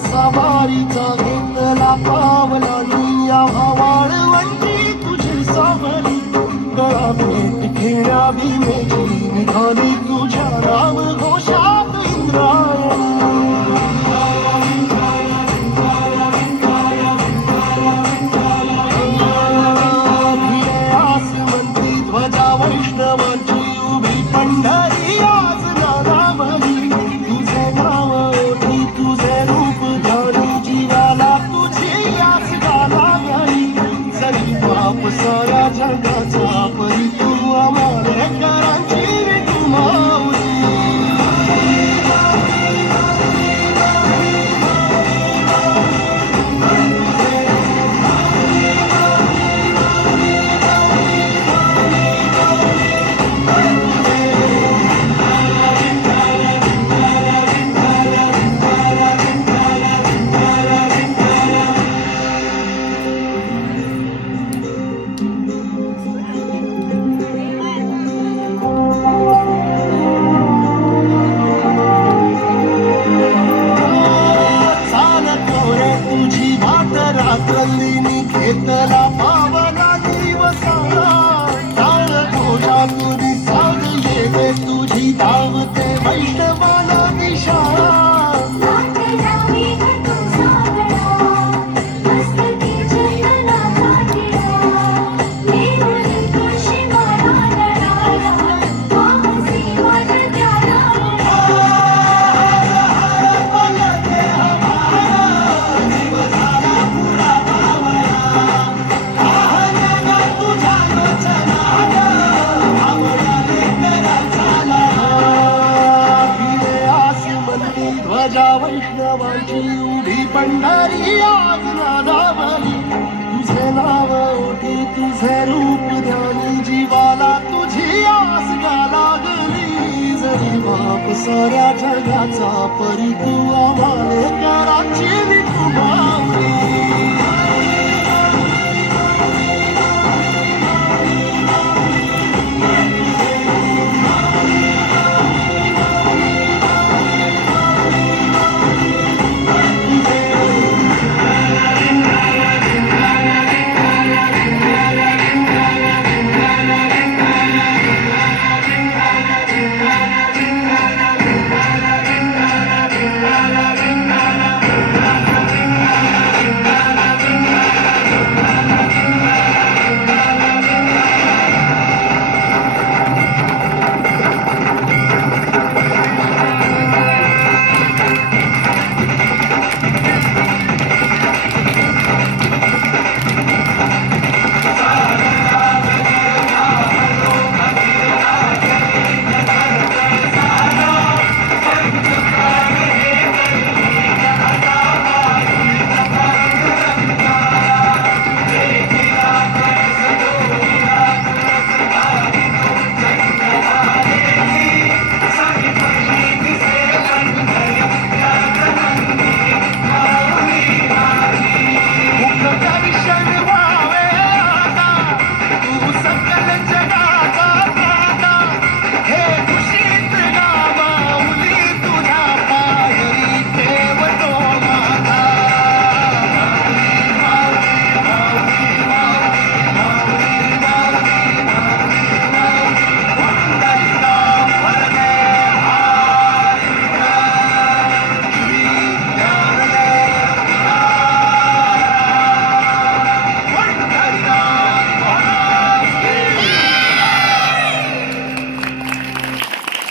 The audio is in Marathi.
सवारीचा घेतला पावला या वाळवंटी तुझी सावली गळा भेट घेण्या भीमेची निघाली तुझ्या राम घोषात इंद्रायणी आसमंती ध्वजा वैष्णवांची उभी पंढरी आज नारावली तुझे नाव ओठी तुझे रूप ध्यानी जीवाला तुझी आस गाला गाई जरी बाप साऱ्या जगाचा परी तू आम्हाला करांची तू माऊली रात्रलीनी घेतला पावला दिवसाला टाळ तुझ्या तुरी साध येते तुझी धावते वैष्णवाला दिशा ध्वजा वैष्णवांची उभी पंढरी आज नादावली तुझे नाव ओठी तुझे रूप ध्यानी जीवाला तुझी आस गाला गेली जरी बाप साऱ्या जगाचा परी तू आम्हाला कराची